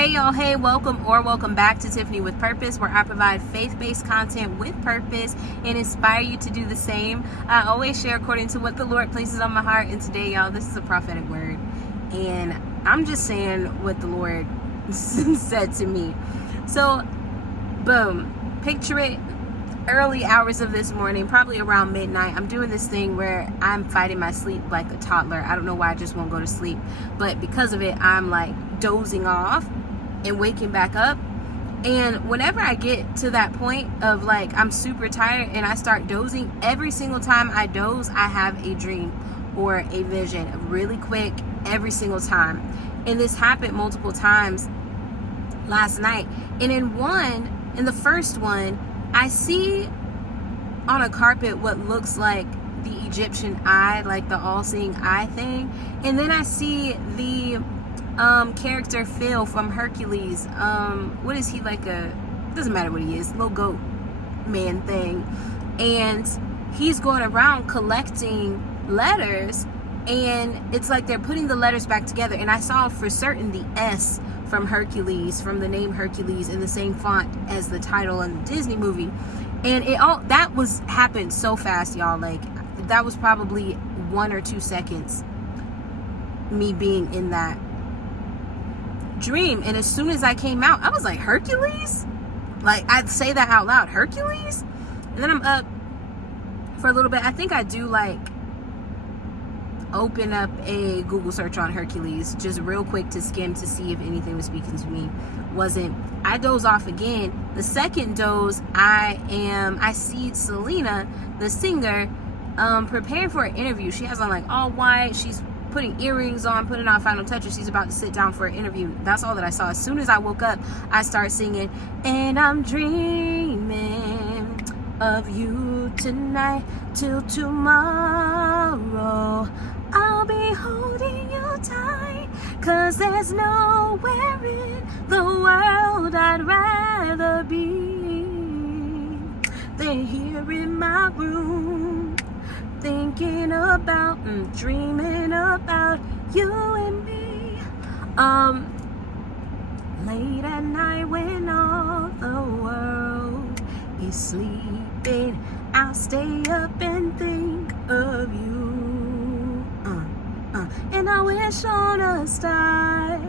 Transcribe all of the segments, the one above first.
Hey y'all, hey, welcome back to Tiffany with Purpose, where I provide faith-based content with purpose and inspire you to do the same. I always share according to what the Lord places on my heart, and today, y'all, this is a prophetic word, and I'm just saying what the Lord said to me. So, boom, picture it, early hours of this morning, probably around midnight. I'm doing this thing where I'm fighting my sleep like a toddler. I don't know why I just won't go to sleep, but because of it, I'm like dozing off and waking back up. And whenever I get to that point of like I'm super tired and I start dozing, every single time I doze, I have a dream or a vision really quick every single time. And this happened multiple times last night. And in the first one, I see on a carpet what looks like the Egyptian eye, like the all-seeing eye thing. And then I see the character Phil from Hercules. What is he, like doesn't matter what he is, little goat man thing. And he's going around collecting letters, and it's like they're putting the letters back together. And I saw for certain the S from Hercules, from the name Hercules, in the same font as the title in the Disney movie. And happened so fast, y'all. Like, that was probably 1 or 2 seconds me being in that dream. And as soon as I came out, I was like, Hercules? Like, I'd say that out loud, Hercules? And then I'm up for a little bit. I think I do like open up a Google search on Hercules just real quick to skim to see if anything was speaking to me. Wasn't. I doze off again. The second doze, I see Selena, the singer, preparing for an interview. She has on like all white. She's putting earrings on, putting on final touches. She's about to sit down for an interview. That's all that I saw. As soon as I woke up, I started singing, and I'm dreaming of you tonight till tomorrow. I'll be holding you tight, 'cause there's nowhere in the world I'd rather be than here in my room, thinking about, dreaming about you and me. Late at night when all the world is sleeping, I'll stay up and think of you. And I wish on a star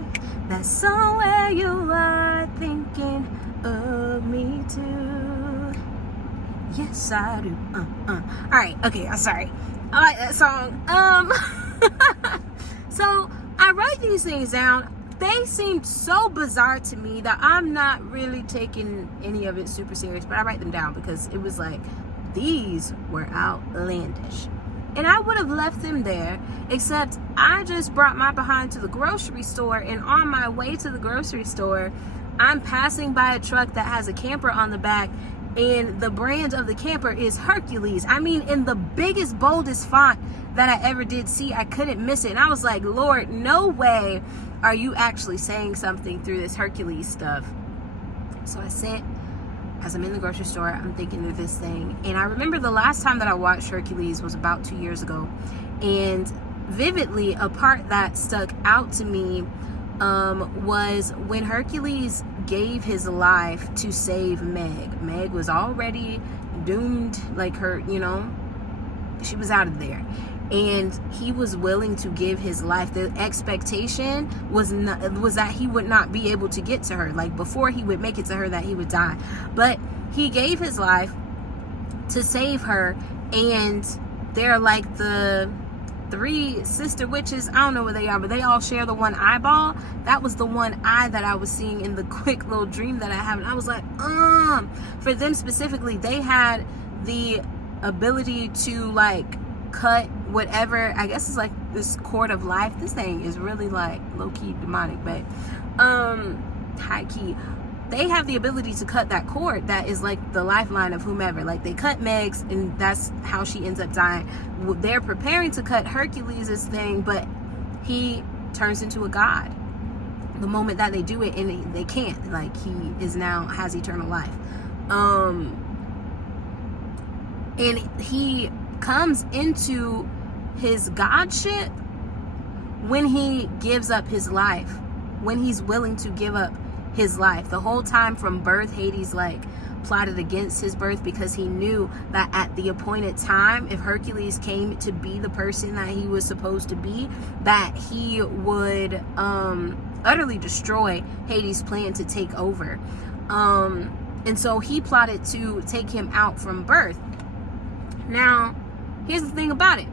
that somewhere you are thinking of me too. Yes, I do. Alright, okay, I'm sorry. I like that song. So I write these things down. They seemed so bizarre to me that I'm not really taking any of it super serious, but I write them down because it was like, these were outlandish. And I would have left them there, except I just brought my behind to the grocery store, and on my way to the grocery store, I'm passing by a truck that has a camper on the back, and the brand of the camper is Hercules. I mean, in the biggest, boldest font that I ever did see. I couldn't miss it. And I was like, Lord, no way are you actually saying something through this Hercules stuff. So I sit, as I'm in the grocery store, I'm thinking of this thing. And I remember the last time that I watched Hercules was about 2 years ago. And vividly, a part that stuck out to me was when Hercules gave his life to save Meg. Meg was already doomed, like her, she was out of there. And he was willing to give his life. The expectation was that he would not be able to get to her. Like, before he would make it to her, that he would die. But he gave his life to save her. And they're like the 3 sister witches. I don't know what they are, but they all share the one eyeball. That was the one eye that I was seeing in the quick little dream that I have. And I was like, for them specifically, they had the ability to like cut whatever, I guess it's like this cord of life. This thing is really like low-key demonic, but high-key. They have the ability to cut that cord that is like the lifeline of whomever. Like, they cut Meg's, and that's how she ends up dying. They're preparing to cut Hercules' thing, but he turns into a god the moment that they do it, and they can't. Like, he is now has eternal life. And he comes into his godship when he gives up his life when he's willing to give up his life. The whole time from birth, Hades plotted against his birth, because he knew that at the appointed time, if Hercules came to be the person that he was supposed to be, that he would utterly destroy Hades' plan to take over. And so he plotted to take him out from birth. Now, here's the thing about it.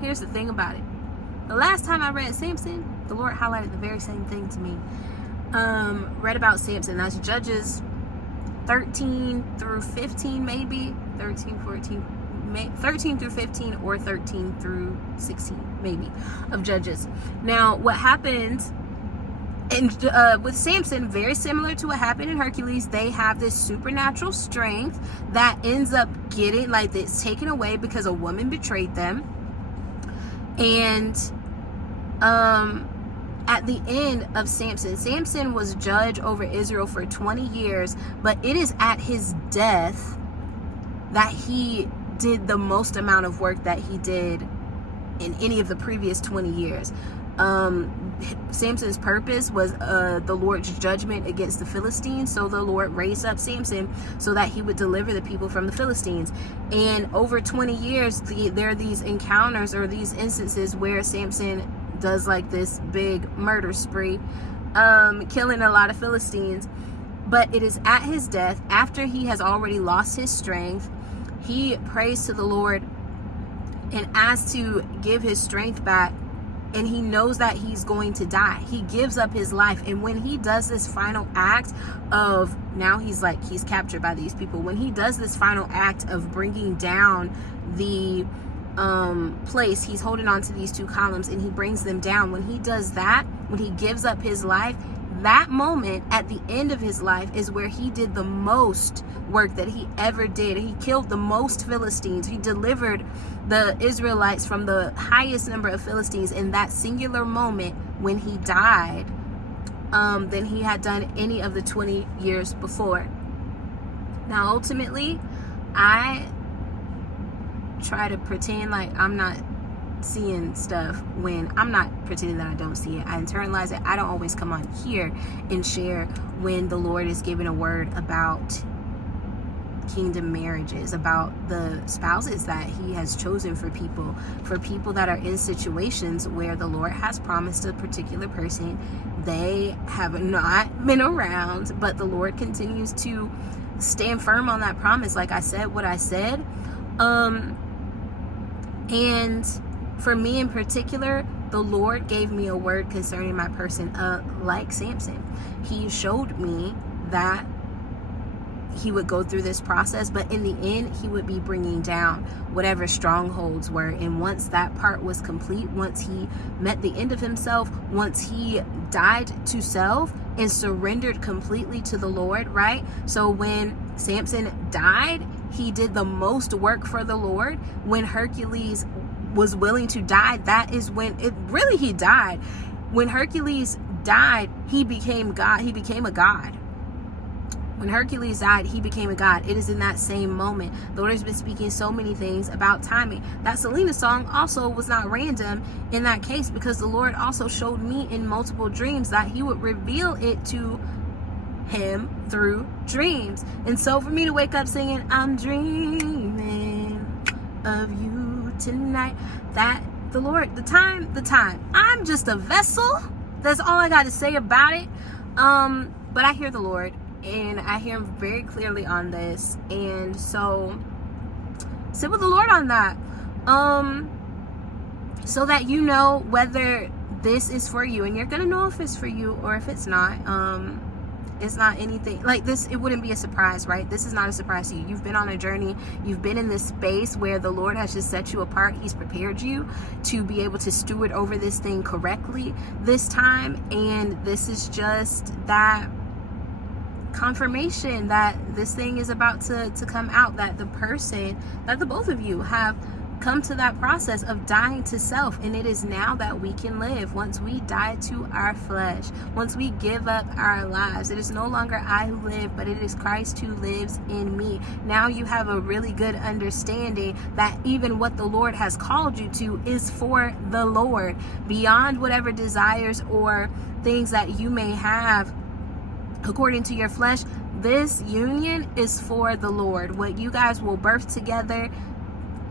The last time I read Samson, the Lord highlighted the very same thing to me. Read about Samson. That's Judges 13 through 15, maybe 13 through 15, or 13 through 16, maybe, of Judges. Now, what happened with Samson, very similar to what happened in Hercules, they have this supernatural strength that ends up getting, it's taken away because a woman betrayed them. And at the end of Samson was judge over Israel for 20 years, but it is at his death that he did the most amount of work that he did in any of the previous 20 years. Samson's purpose was the Lord's judgment against the Philistines. So the Lord raised up Samson so that he would deliver the people from the Philistines. And over 20 years, there are these encounters or these instances where Samson does this big murder spree, killing a lot of Philistines. But it is at his death, after he has already lost his strength, he prays to the Lord and asks to give his strength back. And he knows that he's going to die. He gives up his life. And when he does this final act of, now he's captured by these people. When he does this final act of bringing down the place, he's holding on to these two columns and he brings them down. When he does that, when he gives up his life, that moment at the end of his life is where he did the most work that he ever did. He killed the most Philistines. He delivered the Israelites from the highest number of Philistines in that singular moment when he died, than he had done any of the 20 years before. Now, ultimately, I try to pretend like I'm not seeing stuff when I'm not pretending that I don't see it. I internalize it. I don't always come on here and share when the Lord is giving a word about kingdom marriages, about the spouses that he has chosen for people that are in situations where the Lord has promised a particular person. They have not been around, but the Lord continues to stand firm on that promise. Like I said what I said. And for me in particular, the Lord gave me a word concerning my person, like Samson. He showed me that he would go through this process, but in the end, he would be bringing down whatever strongholds were. And once that part was complete, once he met the end of himself, once he died to self and surrendered completely to the Lord, right? So when Samson died, he did the most work for the Lord. When Hercules was willing to die, that is when he died. When Hercules died, he became God. He became a god. When Hercules died, he became a god. It is in that same moment. The Lord has been speaking so many things about timing. That Selena song also was not random in that case, because the Lord also showed me in multiple dreams that he would reveal it to him through dreams. And so for me to wake up singing, I'm dreaming of you tonight, that the Lord, the time, I'm just a vessel. That's all I got to say about it. But I hear the Lord, and I hear him very clearly on this. And so sit with the Lord on that. So that you know whether this is for you, and you're going to know if it's for you or if it's not. It's not anything like this. It wouldn't be a surprise, right? This is not a surprise to you. You've been on a journey. You've been in this space where the Lord has just set you apart. He's prepared you to be able to steward over this thing correctly this time. And this is just that confirmation that this thing is about to come out, that the person, that the both of you have come to that process of dying to self. And it is now that we can live. Once we die to our flesh, once we give up our lives, it is no longer I who live, but it is Christ who lives in me. Now you have a really good understanding that even what the Lord has called you to is for the Lord, beyond whatever desires or things that you may have according to your flesh. This union is for the Lord. What you guys will birth together,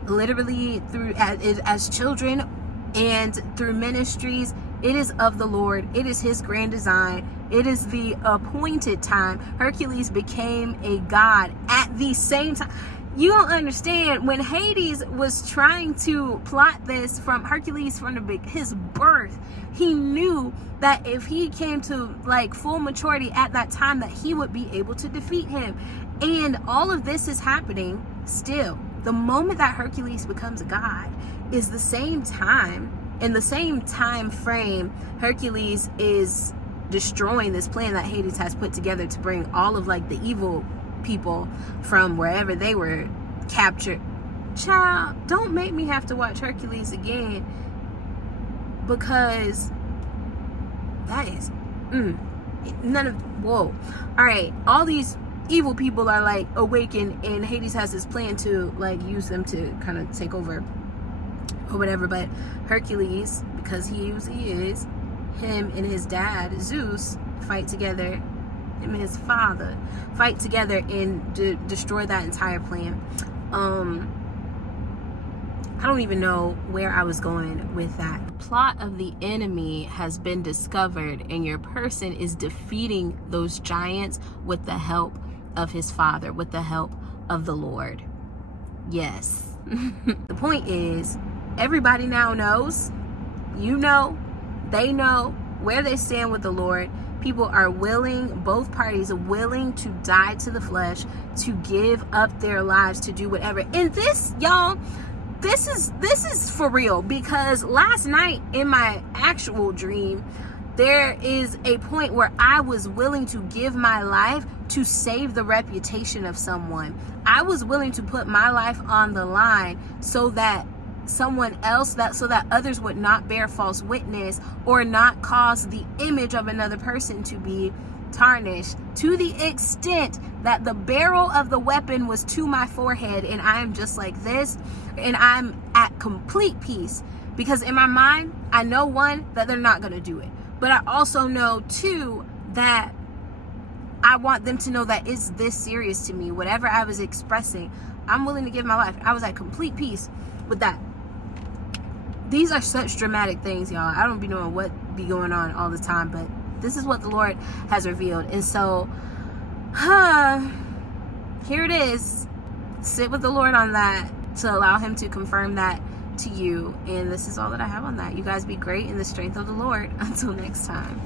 literally through as children and through ministries, it is of the Lord. It is his grand design. It is the appointed time. Hercules became a god at the same time. You don't understand. When Hades was trying to plot this from Hercules, from his birth, he knew that if he came to like full maturity at that time, that he would be able to defeat him. And all of this is happening still. The moment that Hercules becomes a god is the same time, in the same time frame, Hercules is destroying this plan that Hades has put together to bring all of like the evil people from wherever they were captured. Child, don't make me have to watch Hercules again, because that is whoa. All right, all these evil people are like awakened, and Hades has this plan to like use them to kind of take over or whatever. But Hercules, because he is, him and his dad Zeus fight together, him and his father fight together and destroy that entire plan. I don't even know where I was going with that. The plot of the enemy has been discovered, and your person is defeating those giants with the help of his Father, with the help of the Lord. Yes. The point is, everybody now knows, you know, they know where they stand with the Lord. People are willing, both parties are willing to die to the flesh, to give up their lives, to do whatever. And this, y'all, this is for real, because last night in my actual dream, there is a point where I was willing to give my life to save the reputation of someone. I was willing to put my life on the line so that someone else, so that others would not bear false witness or not cause the image of another person to be tarnished, to the extent that the barrel of the weapon was to my forehead, and I am just like this, and I'm at complete peace, because in my mind, I know, one, that they're not going to do it, but I also know, two, that I want them to know that it's this serious to me. Whatever I was expressing, I'm willing to give my life. I was at complete peace with that. These are such dramatic things, y'all. I don't be knowing what be going on all the time, but this is what the Lord has revealed. And so, here it is. Sit with the Lord on that, to allow him to confirm that to you. And this is all that I have on that. You guys be great in the strength of the Lord. Until next time.